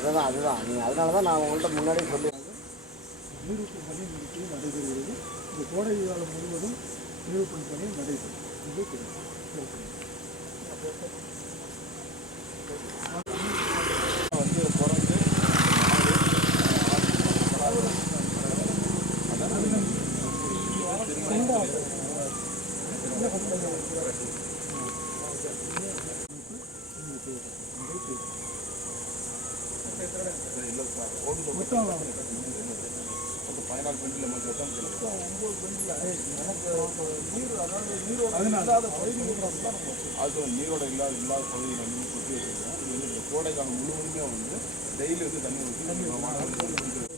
அதுதான் அதுதான் நீங்கள் அதனால தான் நான் உங்கள்கிட்ட முன்னாடியே சொல்லி நீரூற்றும் பணி இன்னைக்கு நடைபெறுகிறது இந்த கோடை காலம் முழுவதும் நீரூற்றும் பணி நடைபெறும் இது தெரியும் வந்து பிறந்து Thank you. அது நீரோட இல்லாத இல்லாத பகுதியில் வந்து கொட்டி வச்சிருக்கோம் இது முழுவதுமே வந்து டெய்லி வந்து தண்ணி ஊற்றி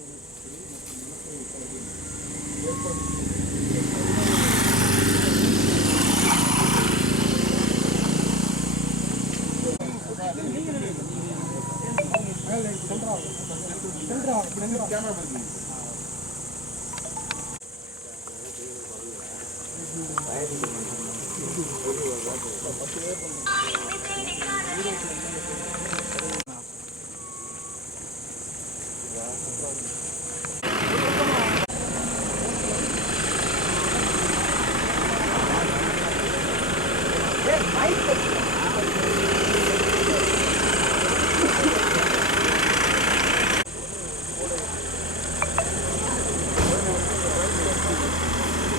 Right.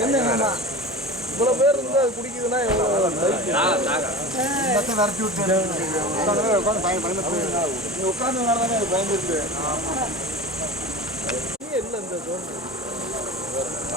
வந்து இவ்வளோ பேர் இருந்தால் அது குடிக்குதுன்னா எவ்வளோ எல்லாத்தையும் விரட்டி விட்டு உட்காந்து உட்காந்து பயன்படுத்து நீங்கள் உட்கார்ந்ததுனால பயந்துருக்கு இல்லை இந்த நிறைய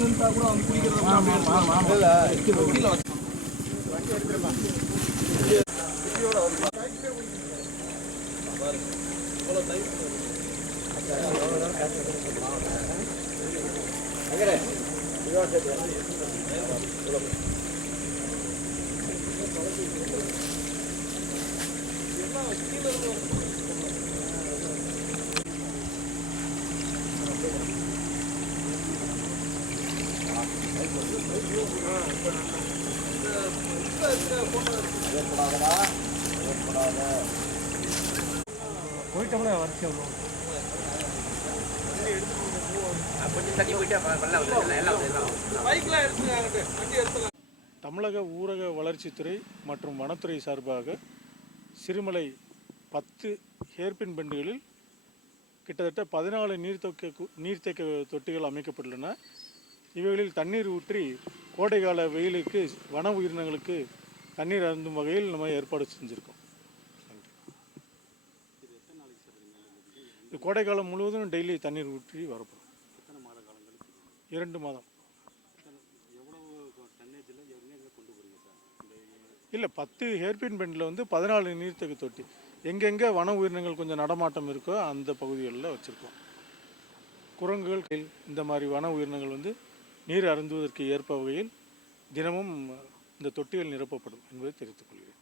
நின்றா கூட அவன் குடிக்கிறது கீழே போயிட்டோம்னா வரிசையாக போகும் தமிழக ஊரக வளர்ச்சித்துறை மற்றும் வனத்துறை சார்பாக சிறுமலை பத்து ஹேர்பின் பெண்டுகளில் கிட்டத்தட்ட பதினாலு நீர்த்தொக்க நீர்த்தேக்க தொட்டிகள் அமைக்கப்பட்டுள்ளன. இவைகளில் தண்ணீர் ஊற்றி கோடைக்கால வெயிலுக்கு வன உயிரினங்களுக்கு தண்ணீர் அருந்தும் வகையில் நம்ம ஏற்பாடு செஞ்சுருக்கோம். நன்றி இது கோடைக்காலம் முழுவதும் டெய்லி தண்ணீர் ஊற்றி வரப்படும் இரண்டு மாதம். இல்லை பத்து ஹேர்பின் பெண்டில் வந்து பதினாலு நீர்த்தகு தொட்டி. எங்கெங்கே வன உயிரினங்கள் கொஞ்சம் நடமாட்டம் இருக்கோ அந்த பகுதிகளில் வச்சுருக்கோம். குரங்குகள் இந்த மாதிரி வன உயிரினங்கள் வந்து நீர் அருந்துவதற்கு ஏற்ப வகையில் தினமும் இந்த தொட்டிகள் நிரப்பப்படும் என்பதை தெரிவித்துக் கொள்கிறேன்.